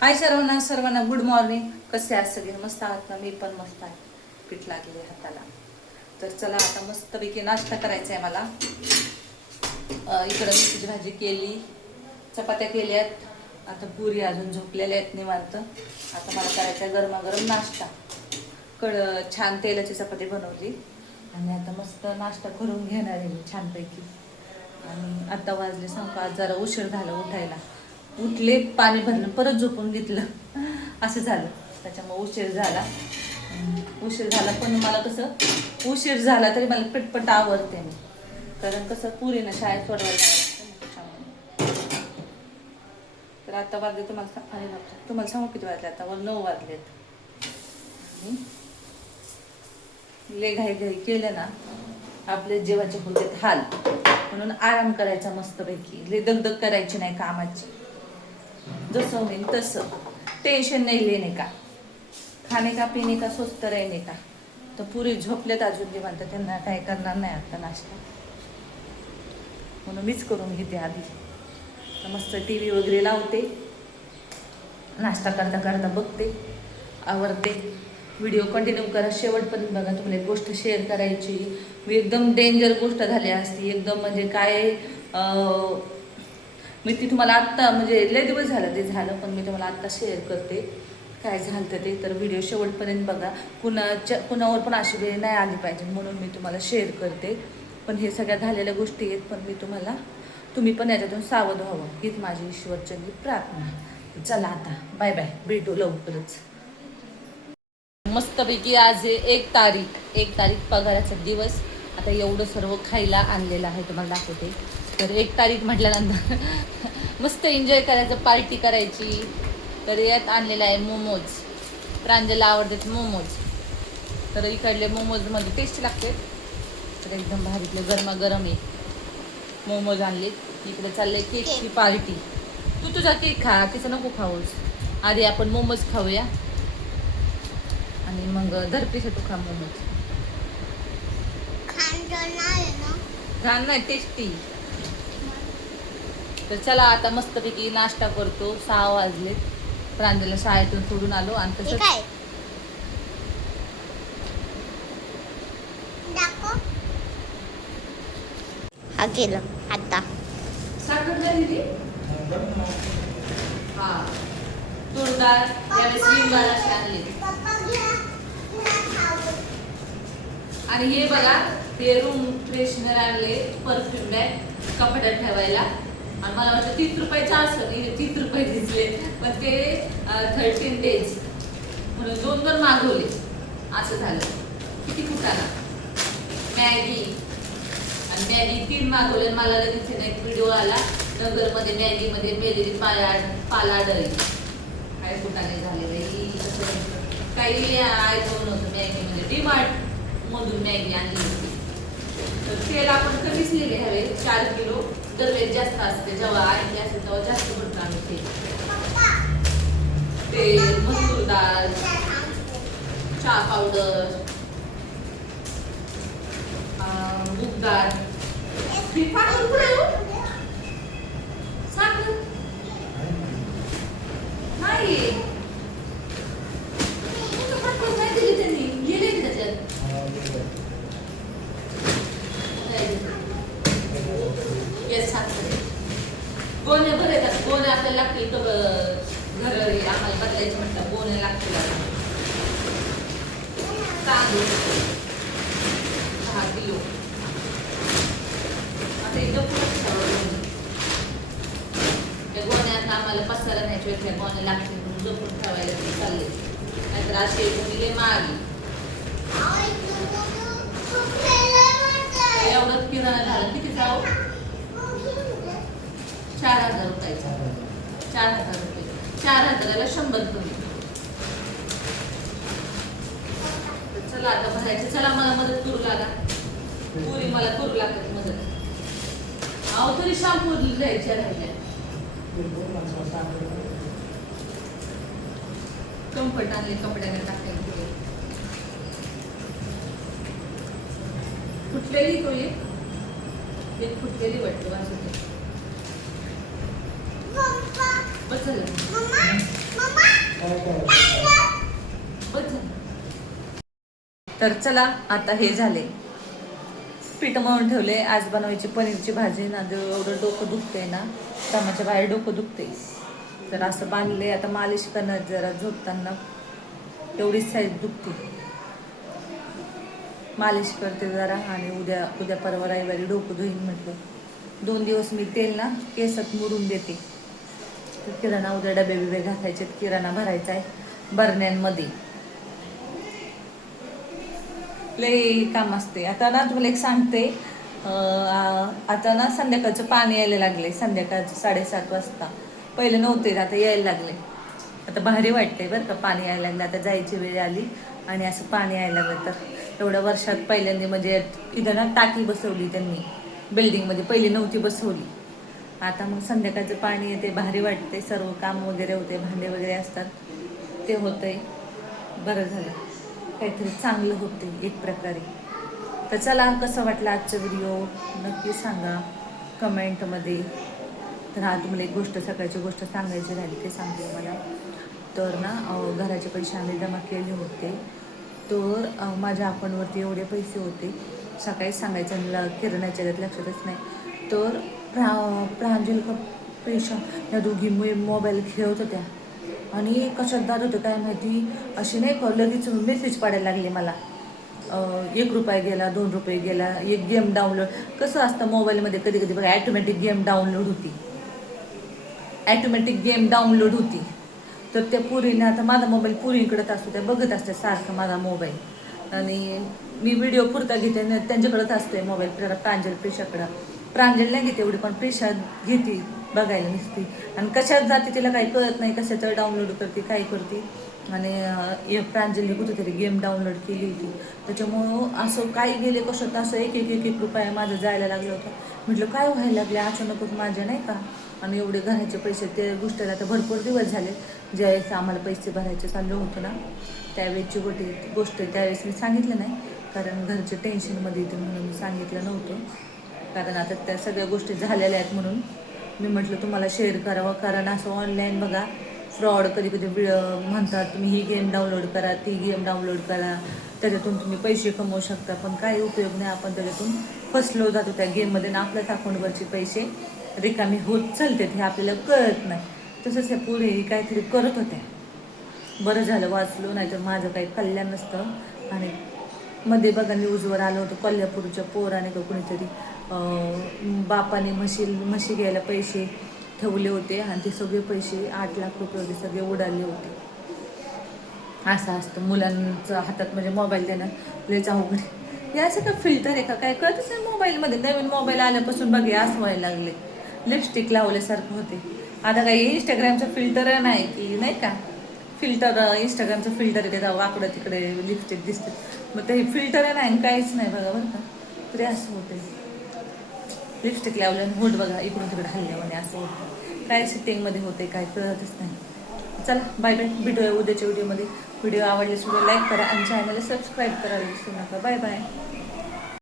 हाय सर्वांना सर्वांना good morning कसे आहात सगळे? मस्त आहात ना मी पण मस्त आहे. पीठ लागले हाताला. तर चला आता मस्तपैकी नाश्ता करायचा आहे मला इकडं मिरची भाजी केली. चपात्या केल्यात. आता पुरी अजून झोपलेल्या आहेत निवांत. आता मला करायचा आहे गरमागरम नाश्ता. कड छान तेलाची चपाती बनवली. आणि आता मस्त नाश्ता करून घेणार आहे मी छानपैकी. आणि आता वाजले सांगतो आज जरा उशीर झाला उठायला. उठले पाणी भरलं परत झोपून घेतलं. असं झालं. त्याच्यामुळे उशीर झाला. उशीर झाला. पण मला कसं उशीर झाला तरी मला पटपट आवडते मी. कारण कसं पुरीनं शाळेत सोडवायला तर आता वाजले तुम्हाला सा- अरे तुम्हाला सांगू किती वाजले आता? वर नऊ वाजलेत. आणि ले घाई घाई केलं ना आपले जेवाचे होते हाल. म्हणून आराम करायचा मस्तपैकी. ले दगदग करायची नाही कामाची. जसं होईल तसं. टेन्शन नाही लेणे का? खाणे का पिणे का स्वस्त राहणे का? तर पुरी झोपलेत अजून जे म्हणतात त्यांना काय करणार नाही आता नाश्ता. म्हणून मीच करून घेते आधी. तर मस्त टी व्ही वगैरे लावते. नाश्ता करता करता बघते. आवडते व्हिडिओ कंटिन्यू करा. शेवटपर्यंत बघा तुम्हाला एक गोष्ट शेअर करायची. मी एकदम डेंजर गोष्ट झाली असती. एकदम म्हणजे काय मी ती तुम्हाला आत्ता म्हणजे लय दिवस झालं ते झालं पण मी तुम्हाला आत्ता शेअर करते. काय झालं ते तर व्हिडिओ शेवटपर्यंत बघा. कुणाच्या कुणावर पण अशी वेळ नाही आली पाहिजे म्हणून मी तुम्हाला शेअर करते. पण हे सगळ्या झालेल्या गोष्टी आहेत पण मी तुम्हाला तुम्ही पण याच्यातून सावध व्हावं. हीच माझी ईश्वरचंदी प्रार्थना. चला आता बाय बाय भेटू लवकरच. मस्तपैकी आज आहे एक तारीख. एक तारीख पगाराचा दिवस. आता एवढं सर्व खायला आणलेलं आहे तुम्हाला दाखवते. तर एक तारीख म्हटल्यानंतर मस्त एन्जॉय करायचं पार्टी करायची. तर यात आणलेलं आहे मोमोज. प्रांजला आवडतात मोमोज. तर इकडले मोमोजमध्ये म्हणजे टेस्ट लागते. तर एकदम भारीतले गरमागरम आहे. मोमोज आणलेत. इकडे चालले केकची पार्टी तू तुझा केक खा तिचं नको खाऊस. आधी आपण मोमोज खाऊया. आणि मग धरपीसाठी खा मोमोज. घाण नाही टेस्टी तर चला आता मस्तपैकी नाश्ता करतो. सहा वाजले प्रांजला शाळेतून सोडून आलो आणि तसंच काय? हा केलं आता. हा. आणले आणि हे बघा ते रूम फ्रेशनर आणले परफ्यूम बॅग कपड्यात ठेवायला. आणि मला वाटतं तीस रुपयाचं असं तीस रुपये दिसले. पण ते थर्टीन डेज म्हणून दोन दोन मागवले. असं झालं. किती कुठाना मॅगी. आणि मॅगी तीन मागवले मला लगेच एक व्हिडिओ आला. नगरमध्ये मॅगीमध्ये मेलेली पाला पालाडळी काय कुठाने झालेलं काही ऐकून नव्हतं मॅगीमध्ये. डीमार्ट मधून मॅगी आणली. तर तेल आपण कमीच नेले हवे चार किलो दरवेळेस जास्त असते. जेव्हा आई असेल तेव्हा जास्त म्हणतो आम्ही तेल तेल मसूर डाळ चहा पावडर मूग डाळ साखर नाही साखर नाही दिली त्यांनी लिहिले की त्याच्यात येस साखर गोणे भर येतात गोणे आपल्याला लागतील तर घर आम्हाला बदलायचे म्हणतात गोणे लागतील आता. तांदूळ दहा किलो आता एकदम खूप ठेवावं त्या गोण्यात आम्हाला पसारा न्यायचे त्या गोण्या लागतील म्हणून जपून ठेवायला चालले नाहीतर असे मुलीले मागे एवढंच किराणा झालं किती जाऊ चार हजार रुपयाचा. चार हजार रुपये. चार हजाराला शंभर कमी तर चला आता भरायचं. चला मला मदत करू लागा. पुरी मला करू लागतात मदत. अहो तरी शॅम्पू द्यायच्या राहिल्या कम्फर्ट आणले कपड्याने टाकायला पुढे फुटलेली तो एक. एक फुटलेली वाटतं वाचत बस झालं. Mamma mamma. तर चला आता हे झाले. पीठ मळून ठेवले आज बनवायची पनीरची भाजी ना एवढं डोकं दुखतंय ना कामाच्या बाहेर डोकं दुखते तर असं बांधले आता मालिश करणार जरा झोपताना. तेवढीच साईज दुखते. मालिश करते जरा आणि उद्या उद्या परवा रविवारी डोकं धुईन म्हटलं. दोन दिवस मी तेल ना केसात मुरून देते. तर किराणा उद्या डबे बिबे घालायचे किराणा भरायचा आहे बरण्यांमध्ये. लई काम असते आता ना तुम्हाला एक सांगते आता ना संध्याकाळचं पाणी यायला लागले संध्याकाळचं साडेसात वाजता. पहिले नव्हते आता यायला लागले. आता भारी वाटते बरं का पाणी यायला लागलं आता जायची वेळ आली आणि असं पाणी यायला लागलं. तर एवढ्या वर्षात पहिल्यांदा म्हणजे इथं ना टाकी बसवली त्यांनी बिल्डिंगमध्ये पहिली नव्हती बसवली. आता मग संध्याकाळचं पाणी येते भारी वाटते सर्व काम वगैरे होते भांडे वगैरे असतात ते होतंय. बरं झालं. काहीतरी चांगलं होते एक प्रकारे. तर चला कसं वाटलं आजचं व्हिडिओ नक्की सांगा कमेंटमध्ये. तर हा तुम्हाला एक गोष्ट सकाळची गोष्ट सांगायची राहिली ते सांगते मला तर ना घराचे पैसे आम्ही जमा केले होते. तर माझ्या अकाउंटवरती एवढे पैसे होते. सकाळी सांगायचं मला किरणाच्या घरात लक्षातच नाही. तर प्रा प्रांजल का पेशा या दोघी मुळे मोबाईल खेळत होत्या. आणि कशात दाद होतं काय माहिती? अशी नाही का लगेच मेसेज पाडायला लागले मला. एक रुपये गेला दोन रुपये गेला एक गेम डाउनलोड कसं असतं मोबाईलमध्ये कधी कधी बघा ॲटोमॅटिक गेम डाउनलोड होती. ॲटोमॅटिक गेम डाउनलोड होती. तर त्या पुरीने आता माझा मोबाईल पुरीकडत असतो त्या बघत असते सारखं माझा मोबाईल आणि मी व्हिडिओ पुरता घेते त्यांच्याकडंच असते मोबाईल प्रांजल पेशाकडं प्रांजल नाही घेते एवढी पण प्रेषा घेते बघायला नसते. आणि कशात जाते तिला काही कळत नाही कशाचं डाउनलोड करते काय करते. आणि प्रांजलने कुठेतरी गेम डाउनलोड केली होती. त्याच्यामुळं असं काही गेले कशात असं एक एक एक एक रुपया माझं जायला लागलं होतं. म्हटलं काय व्हायला लागले? अचानकच माझ्या नाही का? आणि एवढे घराचे पैसे ते गोष्टीला आता भरपूर दिवस झाले. ज्यावेळेस आम्हाला पैसे भरायचे चाललं होतं ना त्यावेळेसची गोटी गोष्ट त्यावेळेस मी सांगितलं नाही. कारण घरचे टेन्शनमध्ये येते म्हणून मी सांगितलं नव्हतं. कारण आता त्या सगळ्या गोष्टी झालेल्या आहेत म्हणून मी म्हटलं तुम्हाला शेअर करावं. कारण असं ऑनलाईन बघा फ्रॉड कधी कधी म्हणतात तुम्ही ही गेम डाउनलोड करा ती गेम डाउनलोड करा. त्याच्यातून तुम्ही पैसे कमवू शकता. पण काही उपयोग नाही आपण त्याच्यातून फसलो जातो त्या गेममध्ये ना आपल्याच अकाउंटवरचे पैसे रिकामी होत चालतात हे आपल्याला कळत नाही. तसंच ह्या पुढे काहीतरी करत होत्या बरं झालं वाचलो नाहीतर माझं काही कल्याण नसतं. आणि मध्ये बघा न्यूजवर आलं होतं कोल्हापूरच्या पोराने का कुणीतरी बापाने म्हशी म्हशी घ्यायला पैसे ठेवले होते आणि ते सगळे पैसे आठ लाख रुपये होते सगळे उडाले होते. असं असतं. मुलांचं हातात म्हणजे मोबाईल देणं लयच अवघड आहे. हे असं का फिल्टर आहे का? काय कळतच नाही मोबाईलमध्ये नवीन मोबाईल आल्यापासून बघे असं व्हायला लागले लिपस्टिक लावल्यासारखं होते. आता काही इंस्टाग्रामचं फिल्टर नाही की नाही का? फिल्टर इंस्टाग्रामचं फिल्टर येते वाकडं तिकडे लिपस्टिक दिसते. मग ते फिल्टर नाही काहीच नाही बघा बरं का. तरी असं होते लिपस्टिक लावलं आणि होट बघा इकडून तिकडे हल्ल्यावाने असं होतं. काय सेटिंगमध्ये होते काय कळतच नाही. चला बाय बाय भेटूया उद्याच्या व्हिडिओमध्ये व्हिडिओ आवडल्यास व्हिडिओ लाईक करा आणि चॅनलला सबस्क्राईब करायला विसरू नका. Bye bye